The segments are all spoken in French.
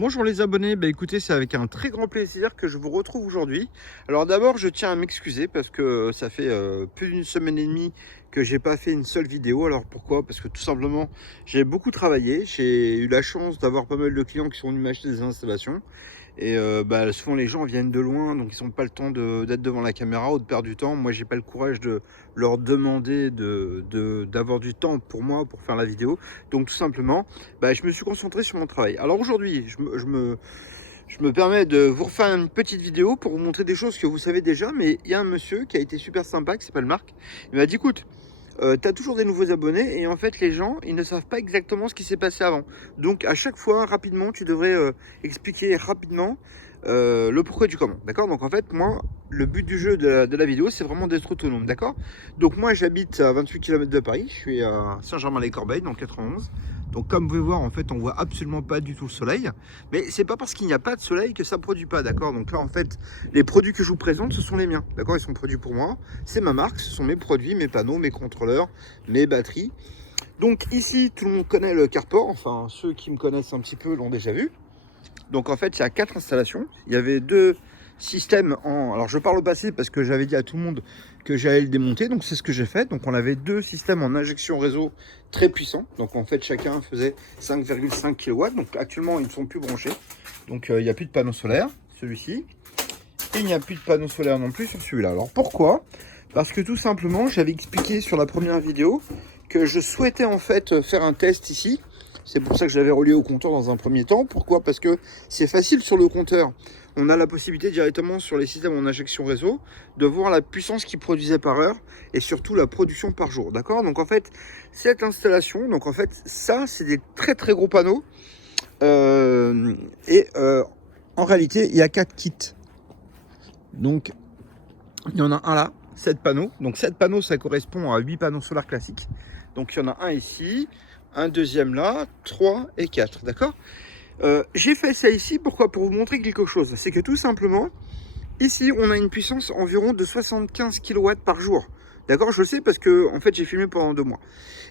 Bonjour les abonnés, écoutez, c'est avec un très grand plaisir que je vous retrouve aujourd'hui. Alors d'abord, je tiens à m'excuser parce que ça fait plus d'une semaine et demie que j'ai pas fait une seule vidéo. Alors pourquoi? Parce que tout simplement, j'ai beaucoup travaillé. J'ai eu la chance d'avoir pas mal de clients qui sont venus m'acheter des installations. Et souvent les gens viennent de loin, donc ils n'ont pas le temps d'être devant la caméra ou de perdre du temps. Moi, j'ai pas le courage de leur demander d'avoir du temps pour moi pour faire la vidéo. Donc tout simplement, je me suis concentré sur mon travail. Alors aujourd'hui, je me permets de vous refaire une petite vidéo pour vous montrer des choses que vous savez déjà. Mais il y a un monsieur qui a été super sympa, qui s'appelle Marc. Il m'a dit, écoute, tu as toujours des nouveaux abonnés et en fait les gens ils ne savent pas exactement ce qui s'est passé avant, donc à chaque fois rapidement tu devrais expliquer rapidement le pourquoi du comment, d'accord? Donc en fait moi le but du jeu de la vidéo c'est vraiment d'être autonome, d'accord? Donc moi j'habite à 28 km de Paris, je suis à Saint-Germain-les-Corbeilles dans le 91. Donc comme vous pouvez voir en fait on voit absolument pas du tout le soleil, mais c'est pas parce qu'il n'y a pas de soleil que ça produit pas, d'accord? Donc là en fait les produits que je vous présente ce sont les miens, d'accord? Ils sont produits pour moi, c'est ma marque, ce sont mes produits, mes panneaux, mes contrôleurs, mes batteries. Donc ici tout le monde connaît le carport, enfin ceux qui me connaissent un petit peu l'ont déjà vu. Donc en fait il y a 4 installations, il y avait 2 systèmes en... Alors je parle au passé parce que j'avais dit à tout le monde que j'allais le démonter, donc c'est ce que j'ai fait. Donc on avait 2 systèmes en injection réseau très puissants, donc en fait chacun faisait 5,5 kW. Donc actuellement ils ne sont plus branchés, donc il n'y a plus de panneau solaire, celui-ci. Et il n'y a plus de panneau solaire non plus sur celui-là. Alors pourquoi? Parce que tout simplement j'avais expliqué sur la première vidéo que je souhaitais en fait faire un test ici. C'est pour ça que je l'avais relié au compteur dans un premier temps. Pourquoi? Parce que c'est facile sur le compteur. On a la possibilité directement sur les systèmes en injection réseau de voir la puissance qu'ils produisaient par heure et surtout la production par jour. D'accord? Donc en fait, cette installation, donc en fait, ça, c'est des très très gros panneaux. En réalité, il y a 4 kits. Donc, il y en a un là, 7 panneaux. Donc 7 panneaux, ça correspond à 8 panneaux solaires classiques. Donc il y en a un ici, un deuxième là, 3 et 4, d'accord? J'ai fait ça ici, pourquoi? Pour vous montrer quelque chose. C'est que tout simplement, ici, on a une puissance environ de 75 kW par jour. D'accord? Je le sais parce que en fait, j'ai filmé pendant 2 mois.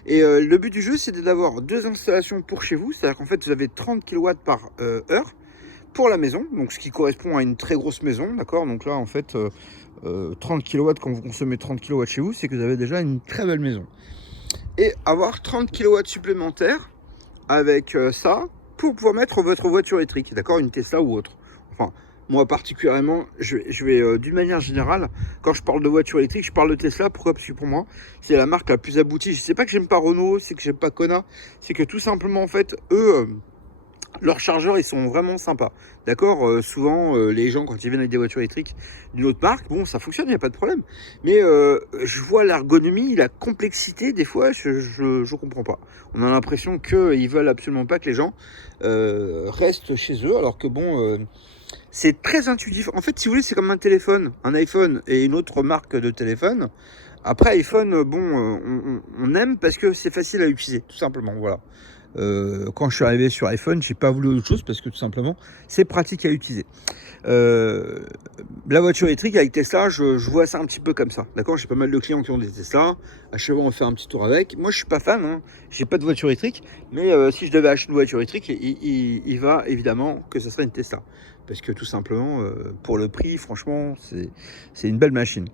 Et le but du jeu, c'est d'avoir 2 installations pour chez vous. C'est-à-dire qu'en fait, vous avez 30 kW par heure pour la maison. Donc, ce qui correspond à une très grosse maison. D'accord? Donc là, en fait, 30 kW, quand vous consommez 30 kW chez vous, c'est que vous avez déjà une très belle maison. Et avoir 30 kW supplémentaires avec ça pour pouvoir mettre votre voiture électrique, d'accord, une Tesla ou autre. Enfin, moi particulièrement, je vais d'une manière générale, quand je parle de voiture électrique, je parle de Tesla. Pourquoi? Parce que pour moi, c'est la marque la plus aboutie. Je sais pas que j'aime pas Renault, c'est que j'aime pas Kona, c'est que tout simplement, en fait, eux... leurs chargeurs, ils sont vraiment sympas. D'accord? Souvent, les gens, quand ils viennent avec des voitures électriques d'une autre marque, bon, ça fonctionne, il n'y a pas de problème. Mais je vois l'ergonomie, la complexité, des fois, je comprends pas. On a l'impression qu'ils veulent absolument pas que les gens restent chez eux, alors que bon, c'est très intuitif. En fait, si vous voulez, c'est comme un téléphone, un iPhone et une autre marque de téléphone. Après, iPhone, bon, on aime parce que c'est facile à utiliser, tout simplement, voilà. Quand je suis arrivé sur iPhone, j'ai pas voulu autre chose parce que tout simplement c'est pratique à utiliser. La voiture électrique avec Tesla, je vois ça un petit peu comme ça, d'accord? J'ai pas mal de clients qui ont des Tesla, à chaque fois on fait un petit tour avec. Moi je suis pas fan, hein. J'ai pas de voiture électrique, mais si je devais acheter une voiture électrique, il va évidemment que ce serait une Tesla, parce que tout simplement pour le prix, franchement c'est une belle machine.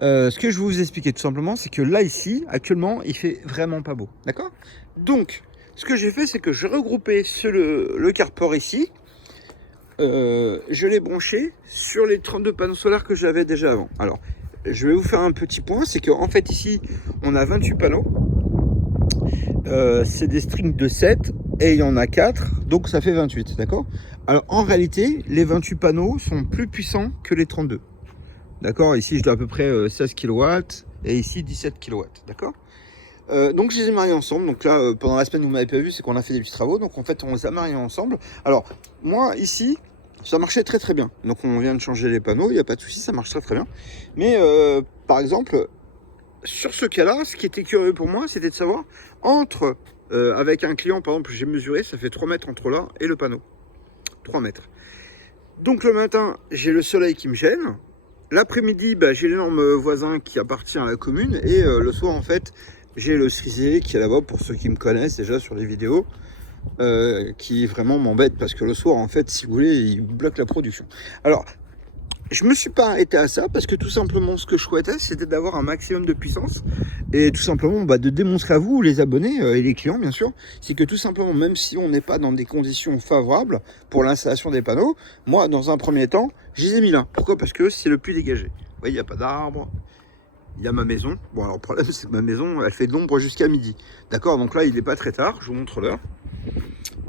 Ce que je vais vous expliquer tout simplement, c'est que là ici actuellement il fait vraiment pas beau, d'accord? Donc ce que j'ai fait, c'est que j'ai regroupé le carport ici. Je l'ai branché sur les 32 panneaux solaires que j'avais déjà avant. Alors, je vais vous faire un petit point. C'est qu'en fait, ici, on a 28 panneaux. C'est des strings de 7 et il y en a 4. Donc, ça fait 28. D'accord? Alors, en réalité, les 28 panneaux sont plus puissants que les 32. D'accord? Ici, je dois à peu près 16 kW et ici 17 kW. D'accord? Donc je les ai mariés ensemble. Donc là pendant la semaine vous m'avez pas vu, c'est qu'on a fait des petits travaux. Donc en fait on les a mariés ensemble. Alors moi ici ça marchait très très bien. Donc on vient de changer les panneaux, il n'y a pas de souci, ça marche très très bien. Mais par exemple sur ce cas là, ce qui était curieux pour moi, c'était de savoir entre avec un client par exemple, j'ai mesuré, ça fait 3 mètres entre là et le panneau, 3 mètres. Donc le matin j'ai le soleil qui me gêne. L'après-midi j'ai l'énorme voisin qui appartient à la commune. Et le soir en fait j'ai le cerisier qui est là-bas, pour ceux qui me connaissent déjà sur les vidéos. qui vraiment m'embête parce que le soir, en fait, si vous voulez, il bloque la production. Alors, je me suis pas arrêté à ça parce que tout simplement ce que je souhaitais c'était d'avoir un maximum de puissance et tout simplement de démontrer à vous les abonnés et les clients bien sûr, c'est que tout simplement même si on n'est pas dans des conditions favorables pour l'installation des panneaux, moi dans un premier temps je les ai mis là. Pourquoi? Parce que c'est le plus dégagé. Vous voyez, il n'y a pas d'arbre, il y a ma maison. Bon alors le problème c'est que ma maison elle fait de l'ombre jusqu'à midi. D'accord, donc là il n'est pas très tard, je vous montre l'heure.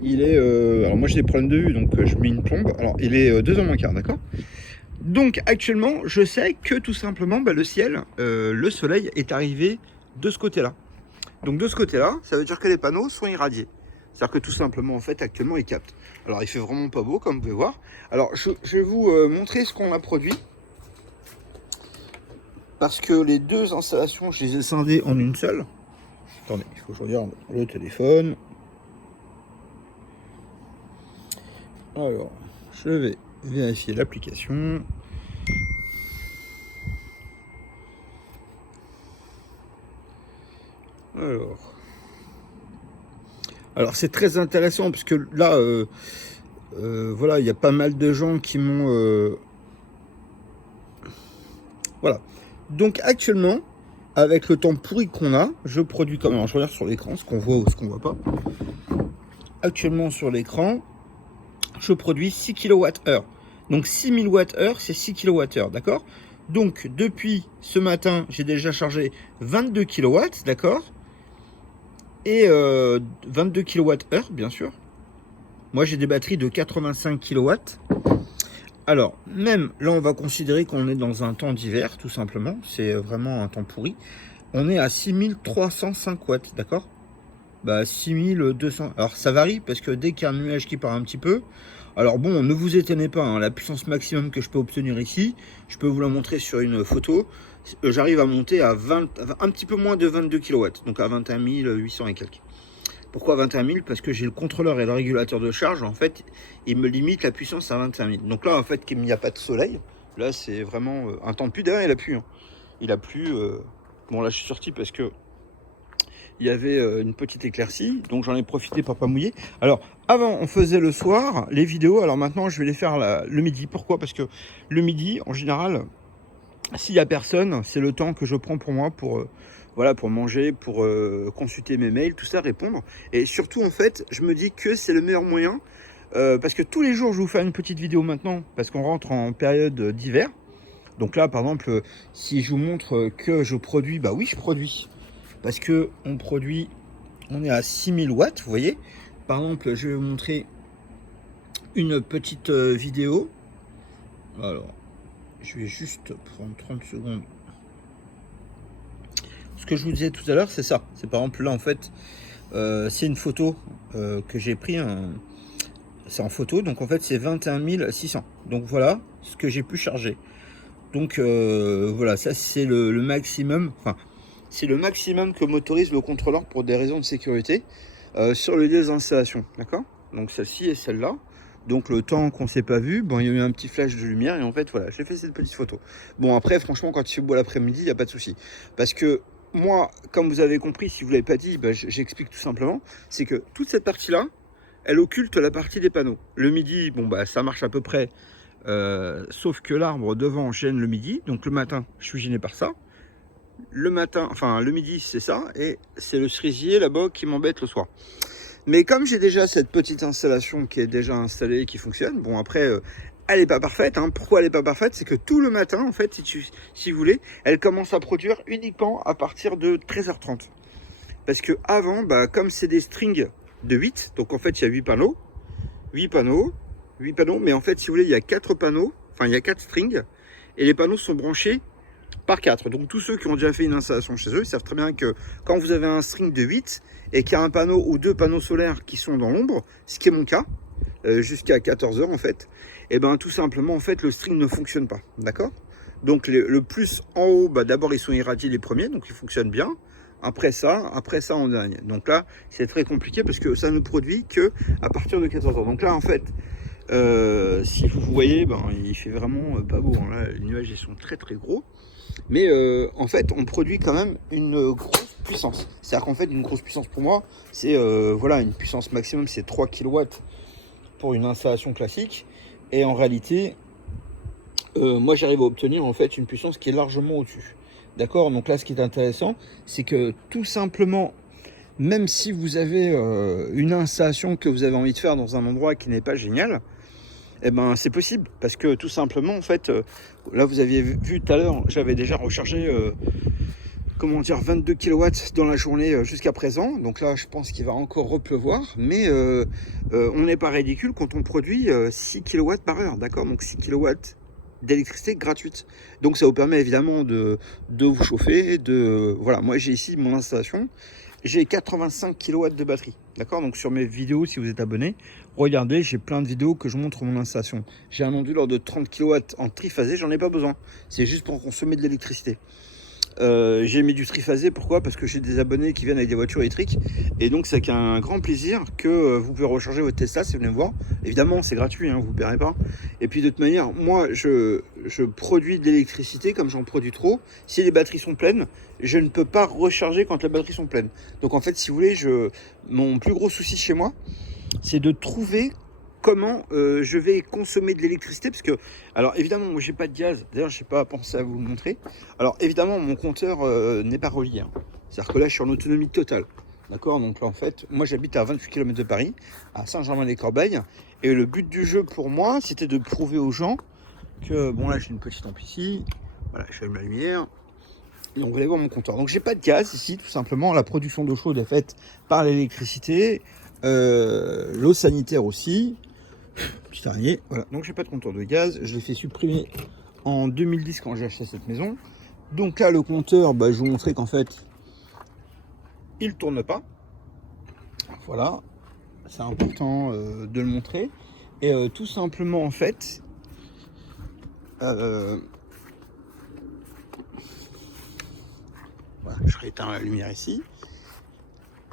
Il est, alors moi j'ai des problèmes de vue donc je mets une plombe. Alors il est 2h moins quart, d'accord. Donc actuellement, je sais que tout simplement, le ciel, le soleil est arrivé de ce côté-là. Donc de ce côté-là, ça veut dire que les panneaux sont irradiés. C'est-à-dire que tout simplement, en fait, actuellement, ils captent. Alors il fait vraiment pas beau, comme vous pouvez voir. Alors je vais vous montrer ce qu'on a produit. Parce que les deux installations, je les ai scindées en une seule. Attendez, il faut que je regarde le téléphone. Alors, je vais vérifier l'application. Alors c'est très intéressant parce que là, voilà, il y a pas mal de gens qui m'ont... Voilà. Donc actuellement, avec le temps pourri qu'on a, je produis quand même... Alors, je regarde sur l'écran ce qu'on voit ou ce qu'on voit pas. Actuellement sur l'écran, je produis 6 kWh. Donc 6000 Wh, c'est 6 kWh, d'accord? Donc depuis ce matin, j'ai déjà chargé 22 kW, d'accord? Et 22 kWh, bien sûr. Moi, j'ai des batteries de 85 kW. Alors, même là, on va considérer qu'on est dans un temps d'hiver, tout simplement. C'est vraiment un temps pourri. On est à 6305 watts, d'accord? 6200. Alors, ça varie parce que dès qu'il y a un nuage qui part un petit peu... Alors bon, ne vous étonnez pas, hein, la puissance maximum que je peux obtenir ici, je peux vous la montrer sur une photo. J'arrive à monter à un petit peu moins de 22 kW, donc à 21 800 et quelques. Pourquoi 21 000? Parce que j'ai le contrôleur et le régulateur de charge, en fait, il me limite la puissance à 21 000. Donc là, en fait, il n'y a pas de soleil. Là, c'est vraiment un temps de pluie. D'ailleurs, il a plu. Hein. Il a plu. Bon, là, je suis sorti parce que il y avait une petite éclaircie, donc j'en ai profité pour pas mouiller. Alors, avant, on faisait le soir les vidéos. Alors maintenant, je vais les faire le midi. Pourquoi? Parce que le midi, en général, s'il y a personne, c'est le temps que je prends pour moi pour voilà, pour manger, pour consulter mes mails, tout ça, répondre. Et surtout, en fait, je me dis que c'est le meilleur moyen parce que tous les jours, je vais vous faire une petite vidéo maintenant parce qu'on rentre en période d'hiver. Donc là, par exemple, si je vous montre que je produis, bah oui, je produis. Parce que on produit, on est à 6000 watts, vous voyez. Par exemple, je vais vous montrer une petite vidéo. Alors, je vais juste prendre 30 secondes. Ce que je vous disais tout à l'heure, c'est ça. C'est par exemple là, en fait, c'est une photo que j'ai pris. C'est en photo, donc en fait, c'est 21 600. Donc voilà ce que j'ai pu charger. Donc voilà, ça c'est le maximum. Enfin, c'est le maximum que m'autorise le contrôleur pour des raisons de sécurité sur les deux installations, d'accord? Donc celle-ci et celle-là. Donc le temps qu'on ne s'est pas vu, bon, il y a eu un petit flash de lumière et en fait voilà, j'ai fait cette petite photo. Bon après franchement quand il fait beau l'après-midi, il n'y a pas de souci. Parce que moi, comme vous avez compris, si vous ne l'avez pas dit, j'explique tout simplement, c'est que toute cette partie-là, elle occulte la partie des panneaux. Le midi, bon ça marche à peu près, sauf que l'arbre devant gêne le midi, donc le matin je suis gêné par ça. Le matin, enfin le midi c'est ça, et c'est le cerisier là-bas qui m'embête le soir. Mais comme j'ai déjà cette petite installation qui est déjà installée, qui fonctionne, bon après elle n'est pas parfaite, hein. Pourquoi elle n'est pas parfaite? C'est que tout le matin en fait, si vous voulez, elle commence à produire uniquement à partir de 13h30. Parce que avant, comme c'est des strings de 8, donc en fait il y a 8 panneaux, mais en fait si vous voulez il y a 4 panneaux, enfin il y a 4 strings, et les panneaux sont branchés par 4. Donc tous ceux qui ont déjà fait une installation chez eux, ils savent très bien que quand vous avez un string de 8 et qu'il y a un panneau ou deux panneaux solaires qui sont dans l'ombre, ce qui est mon cas, jusqu'à 14h en fait, et tout simplement en fait le string ne fonctionne pas, d'accord? Donc le plus en haut, d'abord ils sont irradiés les premiers, donc ils fonctionnent bien. Après ça en dernier. Donc là, c'est très compliqué parce que ça ne produit que à partir de 14h. Donc là en fait, si vous voyez, il fait vraiment pas beau. Hein. Là, les nuages ils sont très très gros. Mais en fait, on produit quand même une grosse puissance. C'est-à-dire qu'en fait, une grosse puissance pour moi, c'est voilà, une puissance maximum, c'est 3 kW pour une installation classique. Et en réalité, moi j'arrive à obtenir en fait une puissance qui est largement au-dessus. D'accord? Donc là, ce qui est intéressant, c'est que tout simplement, même si vous avez une installation que vous avez envie de faire dans un endroit qui n'est pas génial, eh ben c'est possible. Parce que tout simplement, en fait, là vous aviez vu tout à l'heure, j'avais déjà rechargé comment dire, 22 kW dans la journée jusqu'à présent. Donc là, je pense qu'il va encore repleuvoir. Mais on n'est pas ridicule quand on produit 6 kW par heure. D'accord? Donc 6 kW d'électricité gratuite. Donc ça vous permet évidemment de vous chauffer. Voilà, moi j'ai ici mon installation. J'ai 85 kW de batterie. D'accord? Donc sur mes vidéos, si vous êtes abonné, regardez, j'ai plein de vidéos que je montre mon installation. J'ai un onduleur de 30 kW en triphasé, j'en ai pas besoin. C'est juste pour consommer de l'électricité. J'ai mis du triphasé, pourquoi? Parce que j'ai des abonnés qui viennent avec des voitures électriques et donc c'est avec un grand plaisir que vous pouvez recharger votre Tesla si vous venez me voir. Évidemment c'est gratuit, hein, vous ne paierez pas. Et puis de toute manière, moi je produis de l'électricité comme j'en produis trop. Si les batteries sont pleines, je ne peux pas recharger quand les batteries sont pleines. Donc en fait, si vous voulez, mon plus gros souci chez moi, c'est de trouver comment je vais consommer de l'électricité, parce que, alors évidemment, moi j'ai pas de gaz, d'ailleurs je n'ai pas pensé à vous le montrer. Alors évidemment, mon compteur n'est pas relié, hein. C'est-à-dire que là je suis en autonomie totale, d'accord? Donc là en fait, moi j'habite à 28 km de Paris, à Saint-Germain-les-Corbeilles, et le but du jeu pour moi, c'était de prouver aux gens que, bon là j'ai une petite lampe ici, voilà, j'allume la lumière, et on va aller voir mon compteur. Donc j'ai pas de gaz ici, tout simplement, la production d'eau chaude est faite par l'électricité, l'eau sanitaire aussi. Petit araignée, voilà. Donc j'ai pas de compteur de gaz, je l'ai fait supprimer en 2010 quand j'ai acheté cette maison. Donc là le compteur, je vous montrer qu'en fait il tourne pas. Voilà, c'est important de le montrer. Et tout simplement en fait, voilà, je rééteins la lumière ici.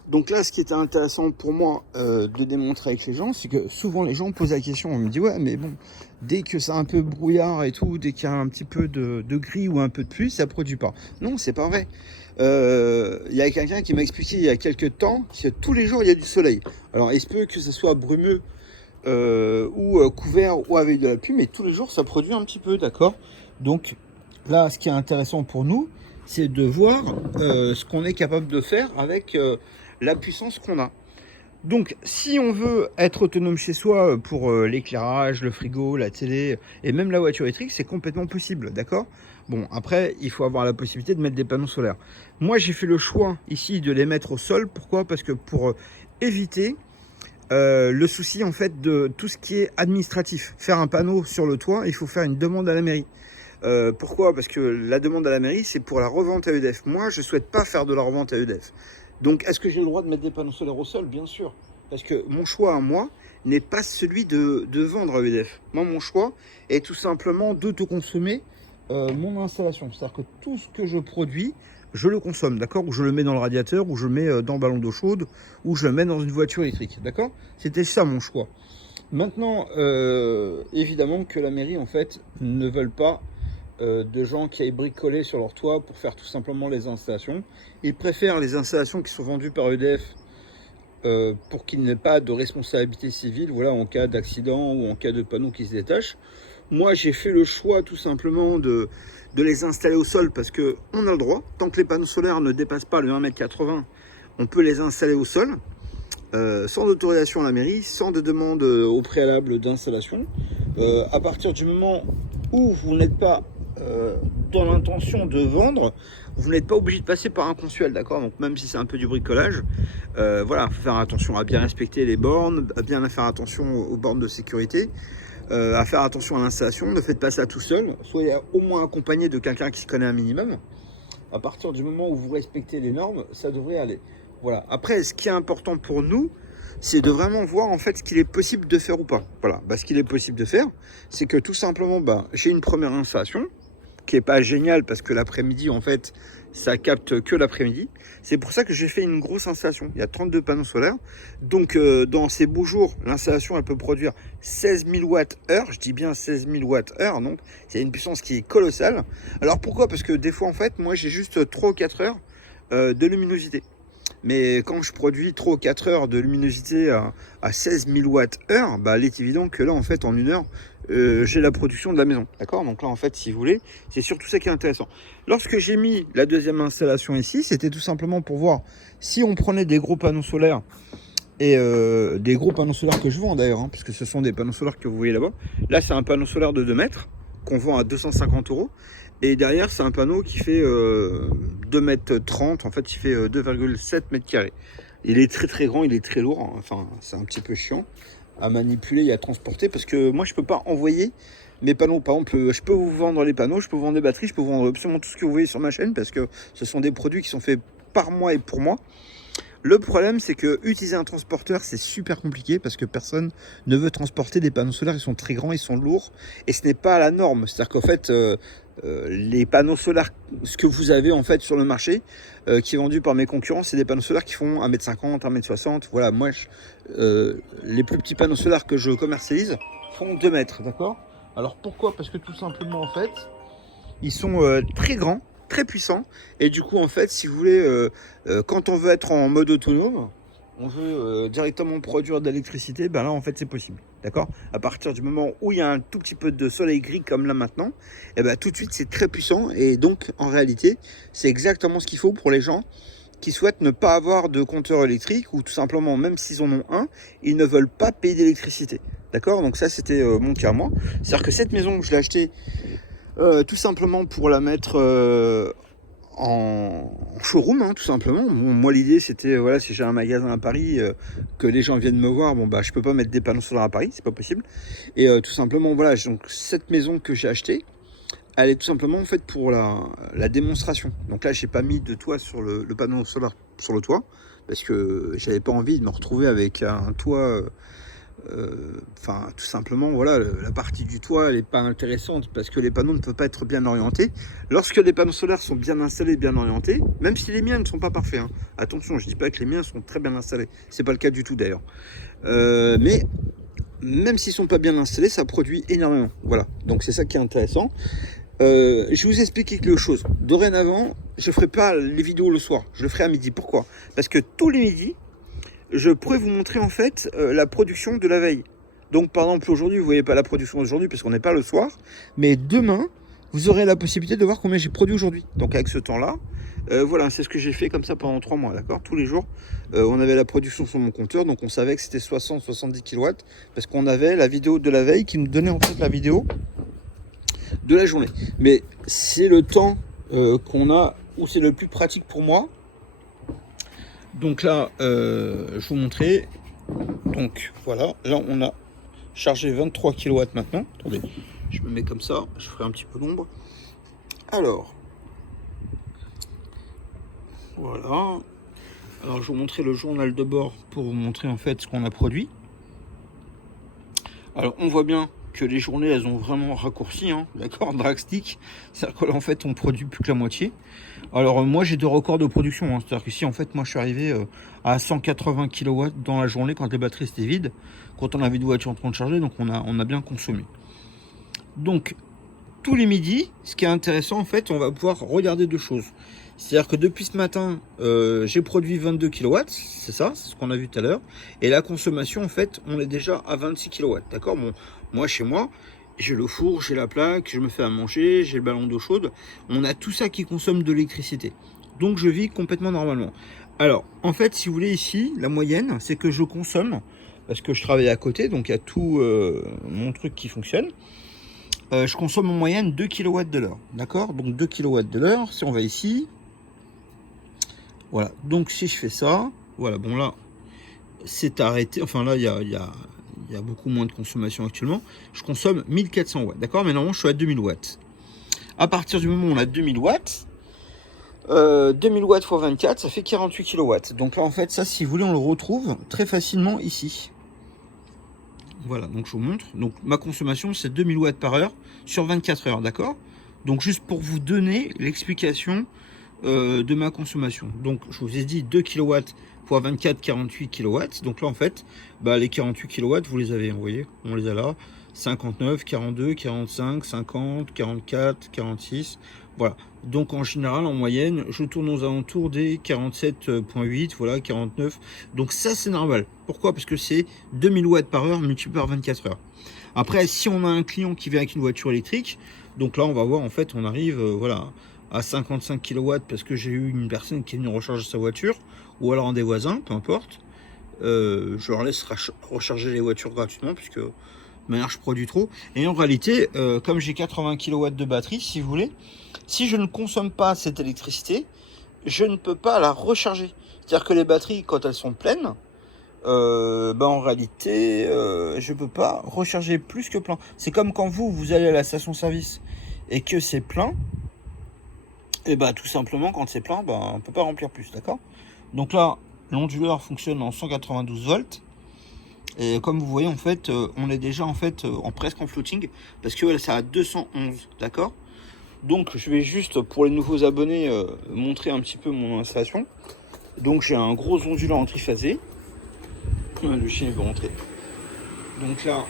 Donc là, ce qui était intéressant pour moi de démontrer avec les gens, c'est que souvent les gens posent la question, on me dit ouais, mais bon, dès que c'est un peu brouillard et tout, dès qu'il y a un petit peu de gris ou un peu de pluie, ça produit pas. Non, c'est pas vrai. Il y a quelqu'un qui m'a expliqué il y a quelques temps que tous les jours il y a du soleil. Alors il se peut que ce soit brumeux ou couvert ou avec de la pluie, mais tous les jours ça produit un petit peu, d'accord? Donc là, ce qui est intéressant pour nous, c'est de voir ce qu'on est capable de faire avec la puissance qu'on a. Donc si on veut être autonome chez soi pour l'éclairage, le frigo, la télé et même la voiture électrique, c'est complètement possible, d'accord? Bon, après, il faut avoir la possibilité de mettre des panneaux solaires. Moi, j'ai fait le choix ici de les mettre au sol. Pourquoi? Parce que pour éviter le souci en fait de tout ce qui est administratif. Faire un panneau sur le toit, il faut faire une demande à la mairie. Pourquoi? Parce que la demande à la mairie, c'est pour la revente à EDF. Moi, je ne souhaite pas faire de la revente à EDF. Donc, est-ce que j'ai le droit de mettre des panneaux solaires au sol? Bien sûr. Parce que mon choix à moi n'est pas celui de vendre à EDF. Moi, mon choix est tout simplement d'autoconsommer mon installation. C'est-à-dire que tout ce que je produis, je le consomme, d'accord? Ou je le mets dans le radiateur, ou je le mets dans le ballon d'eau chaude, ou je le mets dans une voiture électrique, d'accord? C'était ça mon choix. Maintenant, évidemment que la mairie, en fait, ne veulent pas de gens qui aillent bricoler sur leur toit pour faire tout simplement les installations. Ils préfèrent les installations qui sont vendues par EDF pour qu'il n'y ait pas de responsabilité civile, voilà, en cas d'accident ou en cas de panneau qui se détache. Moi, j'ai fait le choix tout simplement de les installer au sol parce qu'on a le droit. Tant que les panneaux solaires ne dépassent pas le 1,80 m, on peut les installer au sol. Sans autorisation à la mairie, sans de demande au préalable d'installation. À partir du moment où vous n'êtes pas dans l'intention de vendre, vous n'êtes pas obligé de passer par un consuel, d'accord? Donc même si c'est un peu du bricolage, voilà, il faut faire attention à bien respecter les bornes, à bien faire attention aux bornes de sécurité, à faire attention à l'installation. Ne faites pas ça tout seul, soyez au moins accompagné de quelqu'un qui se connaît un minimum. À partir du moment où vous respectez les normes, ça devrait aller. Voilà. Après, ce qui est important pour nous, c'est de vraiment voir en fait ce qu'il est possible de faire ou pas. Voilà. Ce qu'il est possible de faire, c'est que tout simplement, j'ai une première installation qui est pas géniale parce que l'après-midi, en fait, ça capte que l'après-midi. C'est pour ça que j'ai fait une grosse installation. Il y a 32 panneaux solaires. Donc, dans ces beaux jours, l'installation, elle peut produire 16 000 Wh. Je dis bien 16 000 Wh. Donc, c'est une puissance qui est colossale. Alors, pourquoi? Parce que des fois, en fait, moi, j'ai juste 3 ou 4 heures de luminosité. Mais quand je produis 3 ou 4 heures de luminosité à 16 000 watts heure, bah, il est évident que là, en fait, en 1 heure, j'ai la production de la maison. D'accord? Donc là, en fait, si vous voulez, c'est surtout ça qui est intéressant. Lorsque j'ai mis la deuxième installation ici, c'était tout simplement pour voir si on prenait des gros panneaux solaires et des gros panneaux solaires que je vends d'ailleurs, hein, puisque ce sont des panneaux solaires que vous voyez là-bas. Là, c'est un panneau solaire de 2 mètres qu'on vend à 250 €. Et derrière, c'est un panneau qui fait 2 mètres 30, en fait, il fait 2,7 mètres carrés. Il est très très grand, il est très lourd, hein. Enfin, c'est un petit peu chiant à manipuler et à transporter parce que moi, je peux pas envoyer mes panneaux. Par exemple, je peux vous vendre les panneaux, je peux vous vendre des batteries, je peux vous vendre absolument tout ce que vous voyez sur ma chaîne parce que ce sont des produits qui sont faits par moi et pour moi. Le problème, c'est que utiliser un transporteur, c'est super compliqué parce que personne ne veut transporter des panneaux solaires. Ils sont très grands, ils sont lourds et ce n'est pas la norme. C'est-à-dire qu'en fait, les panneaux solaires, ce que vous avez en fait sur le marché, qui est vendu par mes concurrents, c'est des panneaux solaires qui font 1,50 m, 1,60 m. Voilà, moi, les plus petits panneaux solaires que je commercialise font 2 mètres, d'accord? Alors pourquoi? Parce que tout simplement, en fait, ils sont très grands, très puissants. Et du coup, en fait, si vous voulez, quand on veut être en mode autonome, on veut directement produire de l'électricité, ben là, en fait, c'est possible. D'accord? À partir du moment où il y a un tout petit peu de soleil gris comme là maintenant, et ben, tout de suite, c'est très puissant. Et donc, en réalité, c'est exactement ce qu'il faut pour les gens qui souhaitent ne pas avoir de compteur électrique ou tout simplement, même s'ils en ont un, ils ne veulent pas payer d'électricité. D'accord? Donc ça, c'était mon cas, moi. C'est-à-dire que cette maison, je l'ai achetée tout simplement pour la mettre en showroom, hein, tout simplement. Bon, moi, l'idée, c'était, voilà, si j'ai un magasin à Paris, que les gens viennent me voir, bon, bah, je peux pas mettre des panneaux solaires à Paris, c'est pas possible. Et tout simplement, voilà, donc cette maison que j'ai achetée, elle est tout simplement faite pour la démonstration. Donc là, j'ai pas mis de toit sur le panneau solaire sur le toit, parce que j'avais pas envie de me retrouver avec un toit... Enfin, tout simplement, voilà, la partie du toit, elle n'est pas intéressante parce que les panneaux ne peuvent pas être bien orientés. Lorsque les panneaux solaires sont bien installés, bien orientés, même si les miens ne sont pas parfaits, hein. Attention, je dis pas que les miens sont très bien installés, c'est pas le cas du tout d'ailleurs. Mais même s'ils sont pas bien installés, ça produit énormément. Voilà, donc c'est ça qui est intéressant. Je vais vous expliquer quelque chose. Dorénavant, je ferai pas les vidéos le soir, je le ferai à midi. Pourquoi? Parce que tous les midis, je pourrais vous montrer en fait la production de la veille. Donc par exemple aujourd'hui, vous voyez pas la production d'aujourd'hui parce qu'on n'est pas le soir, mais demain, vous aurez la possibilité de voir combien j'ai produit aujourd'hui. Donc avec ce temps-là, voilà, c'est ce que j'ai fait comme ça pendant 3 mois, d'accord? Tous les jours, on avait la production sur mon compteur, donc on savait que c'était 60-70 kW, parce qu'on avait la vidéo de la veille qui nous donnait en fait la vidéo de la journée. Mais c'est le temps qu'on a, où c'est le plus pratique pour moi. Donc là, je vous montrer. Donc voilà, là on a chargé 23 kW maintenant. Attendez, je me mets comme ça, je ferai un petit peu d'ombre. Alors, voilà. Alors je vais vous montrer le journal de bord pour vous montrer en fait ce qu'on a produit. Alors on voit bien que les journées elles ont vraiment raccourci, hein, d'accord, drastique. C'est-à-dire que là en fait on produit plus que la moitié. Alors moi j'ai 2 records de production, hein. C'est-à-dire que si en fait moi je suis arrivé à 180 kW dans la journée quand les batteries étaient vides, quand on avait une voiture en train de charger, donc on a bien consommé. Donc tous les midis, ce qui est intéressant en fait, on va pouvoir regarder 2 choses. C'est-à-dire que depuis ce matin, j'ai produit 22 kW, c'est ça, c'est ce qu'on a vu tout à l'heure. Et la consommation, en fait, on est déjà à 26 kW, d'accord? Bon, moi, chez moi, j'ai le four, j'ai la plaque, je me fais à manger, j'ai le ballon d'eau chaude. On a tout ça qui consomme de l'électricité. Donc, je vis complètement normalement. Alors, en fait, si vous voulez, ici, la moyenne, c'est que je consomme, parce que je travaille à côté, donc il y a tout mon truc qui fonctionne. Je consomme en moyenne 2 kW de l'heure, d'accord? Donc 2 kW de l'heure, si on va ici, voilà, donc si je fais ça, voilà, bon là, c'est arrêté, enfin là, il y a beaucoup moins de consommation actuellement, je consomme 1400 watts, d'accord? Mais normalement, je suis à 2000 watts. À partir du moment où on a 2000 watts, 2000 watts x 24, ça fait 48 kW. Donc là, en fait, ça, si vous voulez, on le retrouve très facilement ici. Voilà, donc je vous montre. Donc ma consommation, c'est 2000 watts par heure sur 24 heures, d'accord? Donc juste pour vous donner l'explication de ma consommation. Donc je vous ai dit 2 kW fois 24, 48 kW. Donc là, en fait, bah, les 48 kW, vous les avez, vous voyez, on les a là. 59, 42, 45, 50, 44, 46. Voilà. Donc en général, en moyenne, je tourne aux alentours des 47,8, voilà, 49. Donc ça, c'est normal. Pourquoi? Parce que c'est 2000 watts par heure multiplié par 24 heures. Après, si on a un client qui vient avec une voiture électrique, donc là, on va voir, en fait, on arrive, voilà, à 55 kW parce que j'ai eu une personne qui est venue recharger sa voiture, ou alors un des voisins, peu importe. Je leur laisse recharger les voitures gratuitement, puisque de manière je produis trop. Et en réalité, comme j'ai 80 kW de batterie, si vous voulez, si je ne consomme pas cette électricité, je ne peux pas la recharger. C'est-à-dire que les batteries, quand elles sont pleines, en réalité, je peux pas recharger plus que plein. C'est comme quand vous allez à la station-service et que c'est plein, et bah tout simplement quand c'est plein, on peut pas remplir plus, d'accord? Donc là, l'onduleur fonctionne en 192 volts. Et comme vous voyez, en fait, on est déjà en fait presque en floating, parce que c'est à 211, d'accord? Donc je vais juste, pour les nouveaux abonnés, montrer un petit peu mon installation. Donc j'ai un gros onduleur en triphasé. Le chien veut rentrer. Donc là,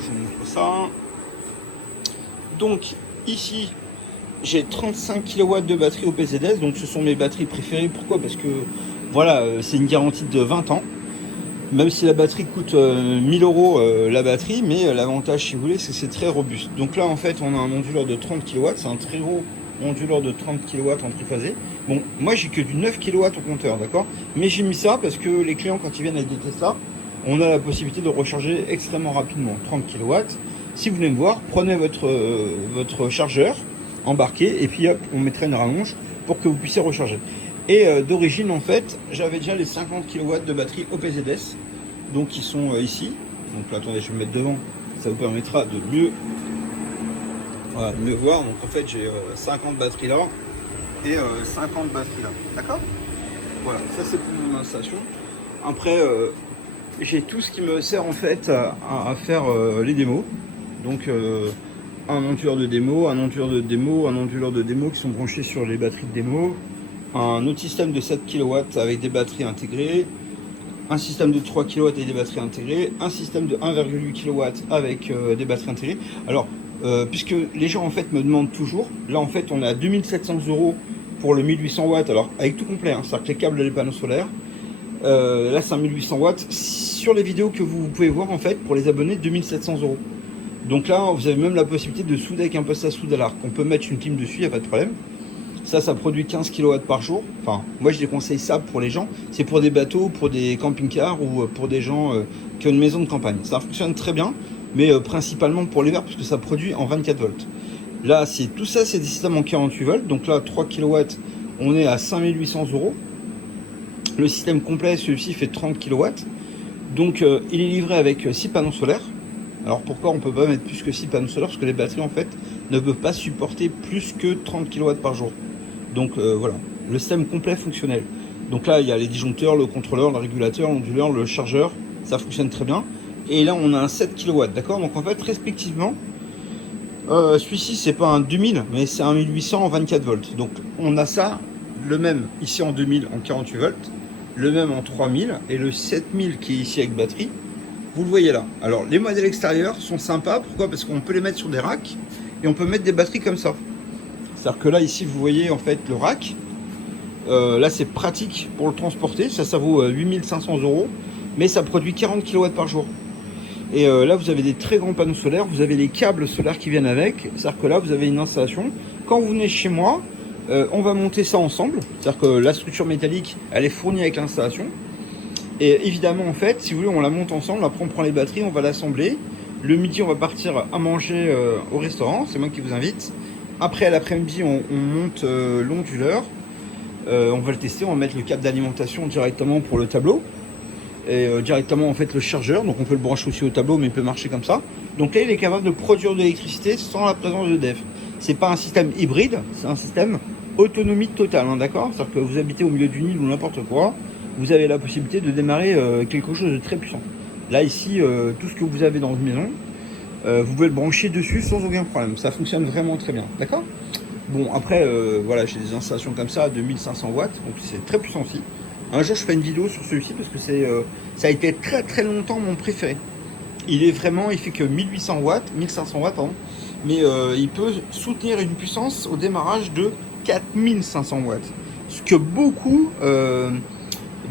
je vous montre ça. Donc ici, j'ai 35 kW de batterie au PZS, donc ce sont mes batteries préférées. Pourquoi? Parce que voilà, c'est une garantie de 20 ans. Même si la batterie coûte 1000 euros la batterie, mais l'avantage, si vous voulez, c'est que c'est très robuste. Donc là, en fait, on a un onduleur de 30 kW, c'est un très gros onduleur de 30 kW en triphasé. Bon, moi, j'ai que du 9 kW au compteur, d'accord? Mais j'ai mis ça parce que les clients, quand ils viennent avec des Tesla, on a la possibilité de recharger extrêmement rapidement, 30 kW. Si vous voulez me voir, prenez votre chargeur embarqué et puis hop, on mettrait une rallonge pour que vous puissiez recharger. Et d'origine, en fait, j'avais déjà les 50 kW de batterie au PZS, donc qui sont ici. Donc là, attendez, je vais me mettre devant, ça vous permettra de mieux, voilà, mieux voir. Donc en fait, j'ai 50 batteries là et 50 batteries là, d'accord? Voilà, ça c'est pour mon installation. Après, j'ai tout ce qui me sert en fait à faire les démos. Donc un onduleur de démo, un onduleur de démo, un onduleur de démo qui sont branchés sur les batteries de démo, un autre système de 7 kW avec des batteries intégrées, un système de 3 kW avec des batteries intégrées, un système de 1,8 kW avec des batteries intégrées. Alors, puisque les gens en fait me demandent toujours, là en fait on est à 2700 € pour le 1800 watts, alors avec tout complet, hein, c'est-à-dire que les câbles et les panneaux solaires. Là c'est un 1800 watts. Sur les vidéos que vous pouvez voir en fait, pour les abonnés, 2700 €. Donc là, vous avez même la possibilité de souder avec un poste à souder à l'arc. On peut mettre une clim dessus, il n'y a pas de problème. Ça produit 15 kW par jour. Enfin, moi je déconseille ça pour les gens. C'est pour des bateaux, pour des camping-cars ou pour des gens qui ont une maison de campagne. Ça fonctionne très bien, mais principalement pour l'hiver, parce que ça produit en 24 volts. Là, tout ça, c'est des systèmes en 48 volts. Donc là, 3 kW, on est à 5800 €. Le système complet, celui-ci, fait 30 kW. Donc, il est livré avec 6 panneaux solaires. Alors pourquoi on ne peut pas mettre plus que 6 panneaux solaires? Parce que les batteries en fait ne peuvent pas supporter plus que 30 kW par jour. Donc voilà, le système complet fonctionnel. Donc là il y a les disjoncteurs, le contrôleur, le régulateur, l'onduleur, le chargeur, ça fonctionne très bien. Et là on a un 7 kW, d'accord? Donc en fait respectivement, celui-ci c'est pas un 2000 mais c'est un 1800 en 24 volts. Donc on a ça, le même ici en 2000 en 48 volts, le même en 3000 et le 7000 qui est ici avec batterie. Vous le voyez là. Alors les modèles extérieurs sont sympas. Pourquoi? Parce qu'on peut les mettre sur des racks et on peut mettre des batteries comme ça. C'est-à-dire que là ici vous voyez en fait le rack. Là c'est pratique pour le transporter. Ça vaut 8500 €, mais ça produit 40 kW par jour. Et là vous avez des très grands panneaux solaires. Vous avez les câbles solaires qui viennent avec. C'est-à-dire que là vous avez une installation. Quand vous venez chez moi, on va monter ça ensemble. C'est-à-dire que la structure métallique elle est fournie avec l'installation. Et évidemment, en fait, si vous voulez, on la monte ensemble. Après, on prend les batteries, on va l'assembler. Le midi, on va partir à manger au restaurant. C'est moi qui vous invite. Après, à l'après-midi, on monte l'onduleur. On va le tester. On va mettre le câble d'alimentation directement pour le tableau. Et directement, en fait, le chargeur. Donc, on peut le brancher aussi au tableau, mais il peut marcher comme ça. Donc là, il est capable de produire de l'électricité sans la présence de DEF. C'est pas un système hybride, c'est un système autonomie totale, hein, d'accord? C'est-à-dire que vous habitez au milieu du Nil ou n'importe quoi. Vous avez la possibilité de démarrer quelque chose de très puissant. Là, ici, tout ce que vous avez dans une maison, vous pouvez le brancher dessus sans aucun problème. Ça fonctionne vraiment très bien, d'accord? Bon, après, voilà, j'ai des installations comme ça de 1500 watts, donc c'est très puissant aussi. Un jour, je ferai une vidéo sur celui-ci parce que ça a été très très longtemps mon préféré. Il fait que 1800 watts, 1500 watts, pardon, mais il peut soutenir une puissance au démarrage de 4500 watts. Ce que beaucoup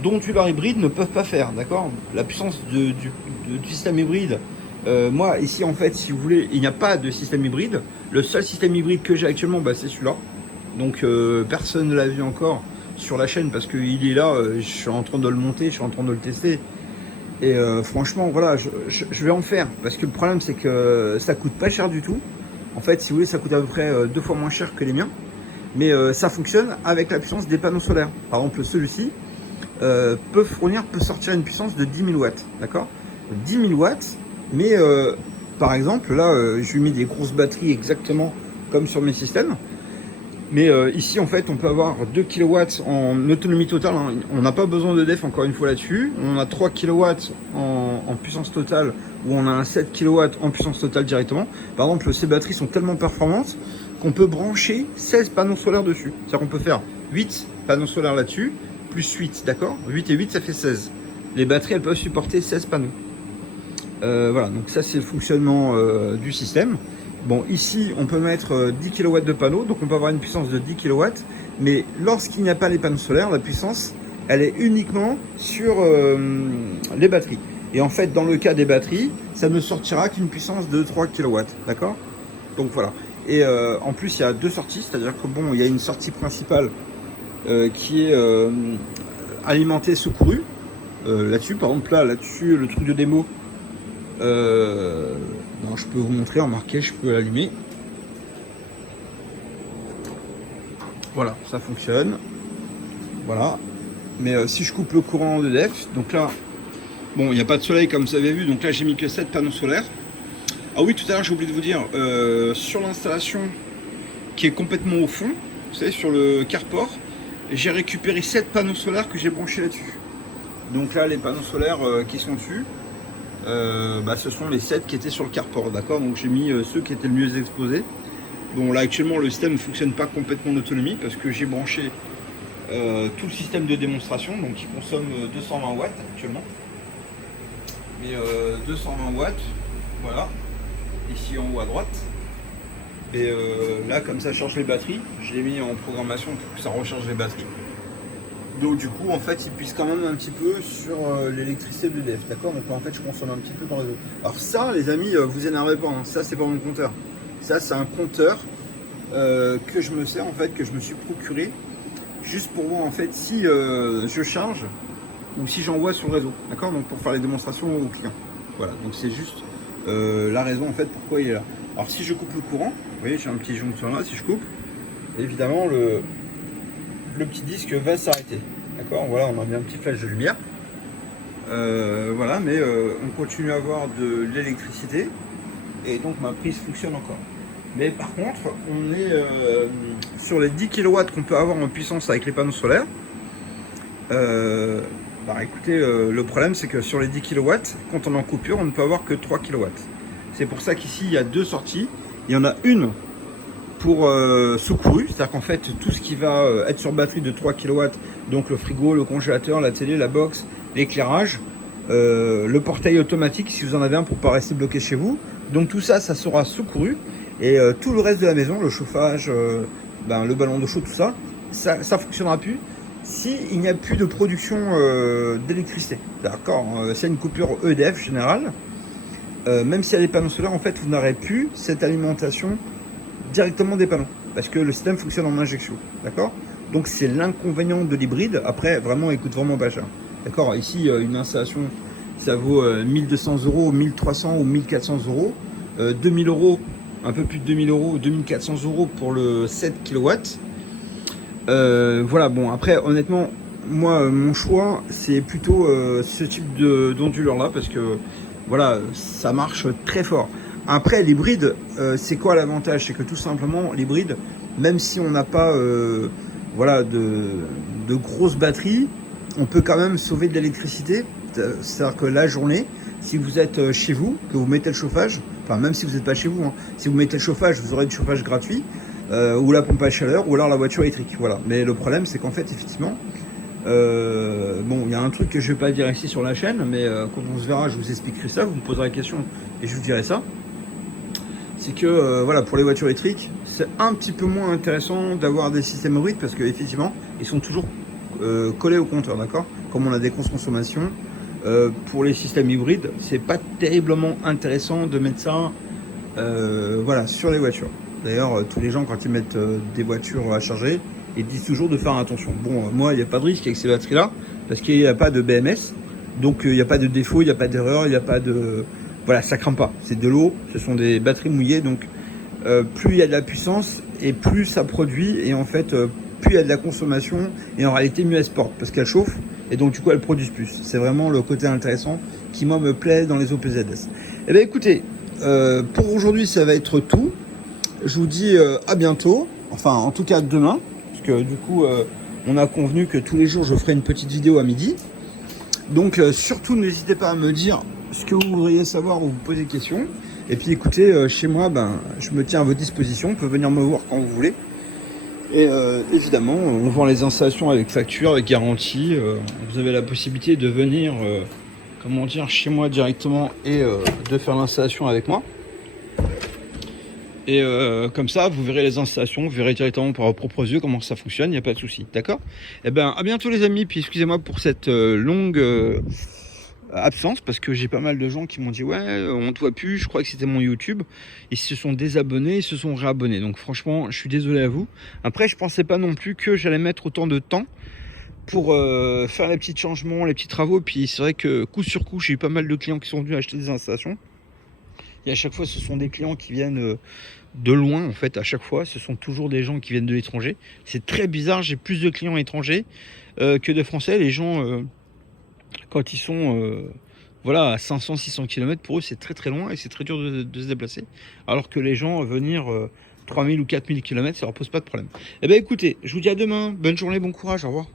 d'onduleurs hybrides ne peuvent pas faire, d'accord. La puissance du système hybride, moi ici en fait, si vous voulez, il n'y a pas de système hybride. Le seul système hybride que j'ai actuellement, bah, c'est celui-là. Donc personne ne l'a vu encore sur la chaîne parce qu'il est là, je suis en train de le monter, je suis en train de le tester. Et franchement, voilà, je vais en faire. Parce que le problème, c'est que ça coûte pas cher du tout. En fait, si vous voulez, ça coûte à peu près 2 fois moins cher que les miens. Mais ça fonctionne avec la puissance des panneaux solaires. Par exemple, celui-ci peut sortir une puissance de 10 000 watts. D'accord, 10 000 watts. Mais par exemple, là, je lui mets des grosses batteries exactement comme sur mes systèmes. Mais ici, en fait, on peut avoir 2 kW en autonomie totale. Hein. On n'a pas besoin de def, encore une fois, là-dessus. On a 3 kW en puissance totale, ou on a un 7 kW en puissance totale directement. Par exemple, ces batteries sont tellement performantes qu'on peut brancher 16 panneaux solaires dessus. C'est-à-dire qu'on peut faire 8 panneaux solaires là-dessus, plus 8, d'accord. 8 et 8, ça fait 16. Les batteries, elles peuvent supporter 16 panneaux. Voilà, donc ça, c'est le fonctionnement du système. Bon, ici, on peut mettre 10 kW de panneaux, donc on peut avoir une puissance de 10 kW, mais lorsqu'il n'y a pas les panneaux solaires, la puissance, elle est uniquement sur les batteries. Et en fait, dans le cas des batteries, ça ne sortira qu'une puissance de 3 kW, d'accord? Donc voilà. Et en plus, il y a deux sorties, c'est-à-dire que bon, il y a une sortie principale qui est alimentée secourue, là-dessus, par exemple, là-dessus, le truc de démo, non, je peux vous montrer, remarquez, je peux l'allumer. Voilà, ça fonctionne. Voilà. Mais si je coupe le courant de def, donc là, bon, il n'y a pas de soleil comme vous avez vu, donc là j'ai mis que 7 panneaux solaires. Ah oui, tout à l'heure j'ai oublié de vous dire, sur l'installation qui est complètement au fond, vous savez, sur le carport, j'ai récupéré 7 panneaux solaires que j'ai branchés là-dessus. Donc là, les panneaux solaires qui sont dessus, ce sont les 7 qui étaient sur le carport, d'accord. Donc j'ai mis ceux qui étaient le mieux exposés. Bon, là actuellement le système ne fonctionne pas complètement en autonomie parce que j'ai branché tout le système de démonstration, donc qui consomme 220 watts actuellement. Mais 220 watts, voilà, ici en haut à droite. Et là, comme ça charge les batteries, je l'ai mis en programmation pour que ça recharge les batteries. Donc du coup, en fait, il puise quand même un petit peu sur l'électricité de l'EDF, d'accord. Donc en fait, je consomme un petit peu dans le réseau. Alors ça, les amis, vous énervez pas, hein. Ça c'est pas mon compteur. Ça c'est un compteur que je me sers, en fait, que je me suis procuré juste pour voir en fait si je charge ou si j'envoie sur le réseau, d'accord. Donc pour faire les démonstrations aux clients. Voilà, donc c'est juste la raison en fait pourquoi il est là. Alors si je coupe le courant, vous voyez, j'ai un petit joncteur là. Si je coupe, évidemment le petit disque va s'arrêter, d'accord. Voilà, on a bien un petit flash de lumière, voilà, mais on continue à avoir de l'électricité et donc ma prise fonctionne encore. Mais par contre, on est sur les 10 kW qu'on peut avoir en puissance avec les panneaux solaires. Écoutez, le problème c'est que sur les 10 kW, quand on est en coupure, on ne peut avoir que 3 kW. C'est pour ça qu'ici il y a deux sorties. Il y en a une pour secouru, c'est-à-dire qu'en fait tout ce qui va être sur batterie de 3 kW, donc le frigo, le congélateur, la télé, la box, l'éclairage, le portail automatique si vous en avez un pour ne pas rester bloqué chez vous. Donc tout ça, ça sera secouru. Et tout le reste de la maison, le chauffage, le ballon d'eau chaude, tout ça, ça fonctionnera plus s'il n'y a plus de production d'électricité. D'accord, s'il y a une coupure EDF générale, même s'il y a des panneaux solaires, en fait, vous n'aurez plus cette alimentation directement des panneaux, parce que le système fonctionne en injection, d'accord. Donc c'est l'inconvénient de l'hybride. Après, vraiment, il coûte vraiment pas cher, d'accord. Ici, une installation, ça vaut 1200 euros, 1300 ou 1400 euros, 2000 euros, un peu plus de 2000 euros, 2400 euros pour le 7 kW. Voilà, bon, après, honnêtement, moi, mon choix, c'est plutôt ce type d'onduleur là, parce que voilà, ça marche très fort. Après, l'hybride, c'est quoi l'avantage? C'est que tout simplement, l'hybride, même si on n'a pas voilà, de grosses batteries, on peut quand même sauver de l'électricité. C'est-à-dire que la journée, si vous êtes chez vous, que vous mettez le chauffage, enfin même si vous n'êtes pas chez vous, hein, si vous mettez le chauffage, vous aurez du chauffage gratuit. ou la pompe à chaleur, ou alors la voiture électrique. Voilà. Mais le problème, c'est qu'en fait, effectivement, bon, il y a un truc que je vais pas dire ici sur la chaîne, mais quand on se verra, je vous expliquerai ça, vous me poserez la question et je vous dirai ça. C'est que voilà, pour les voitures électriques, c'est un petit peu moins intéressant d'avoir des systèmes hybrides parce qu'effectivement, ils sont toujours collés au compteur, d'accord? Comme on a des grosses consommations, pour les systèmes hybrides, c'est pas terriblement intéressant de mettre ça voilà, sur les voitures. D'ailleurs, tous les gens, quand ils mettent des voitures à charger, ils disent toujours de faire attention. Bon, moi, il n'y a pas de risque avec ces batteries-là, parce qu'il n'y a pas de BMS, donc il n'y a pas de défaut, il n'y a pas d'erreur, il n'y a pas de... Voilà, ça crame pas. C'est de l'eau, ce sont des batteries mouillées, donc plus il y a de la puissance, et plus ça produit, et en fait, plus il y a de la consommation, et en réalité, mieux elle se porte, parce qu'elle chauffe, et donc du coup, elle produit plus. C'est vraiment le côté intéressant qui, moi, me plaît dans les OPZS. Eh bien, écoutez, pour aujourd'hui, ça va être tout. Je vous dis à bientôt, enfin en tout cas demain, parce que du coup on a convenu que tous les jours je ferai une petite vidéo à midi. Donc surtout n'hésitez pas à me dire ce que vous voudriez savoir ou vous poser des questions. Et puis écoutez, chez moi, je me tiens à votre disposition, vous pouvez venir me voir quand vous voulez. Et évidemment, on vend les installations avec facture, avec garantie. Vous avez la possibilité de venir comment dire, chez moi directement et de faire l'installation avec moi. Et comme ça, vous verrez les installations, vous verrez directement par vos propres yeux comment ça fonctionne, il n'y a pas de souci, d'accord? Eh bien, à bientôt les amis, puis excusez-moi pour cette longue absence, parce que j'ai pas mal de gens qui m'ont dit « Ouais, on te voit plus, je crois que c'était mon YouTube ». Ils se sont désabonnés, ils se sont réabonnés, donc franchement, je suis désolé à vous. Après, je pensais pas non plus que j'allais mettre autant de temps pour faire les petits changements, les petits travaux, puis c'est vrai que coup sur coup, j'ai eu pas mal de clients qui sont venus acheter des installations. Et à chaque fois, ce sont des clients qui viennent de loin, en fait, à chaque fois. Ce sont toujours des gens qui viennent de l'étranger. C'est très bizarre, j'ai plus de clients étrangers que de Français. Les gens, quand ils sont voilà, à 500-600 km, pour eux, c'est très très loin et c'est très dur de se déplacer. Alors que les gens, venir 3000 ou 4000 km, ça leur pose pas de problème. Eh bien, écoutez, je vous dis à demain. Bonne journée, bon courage, au revoir.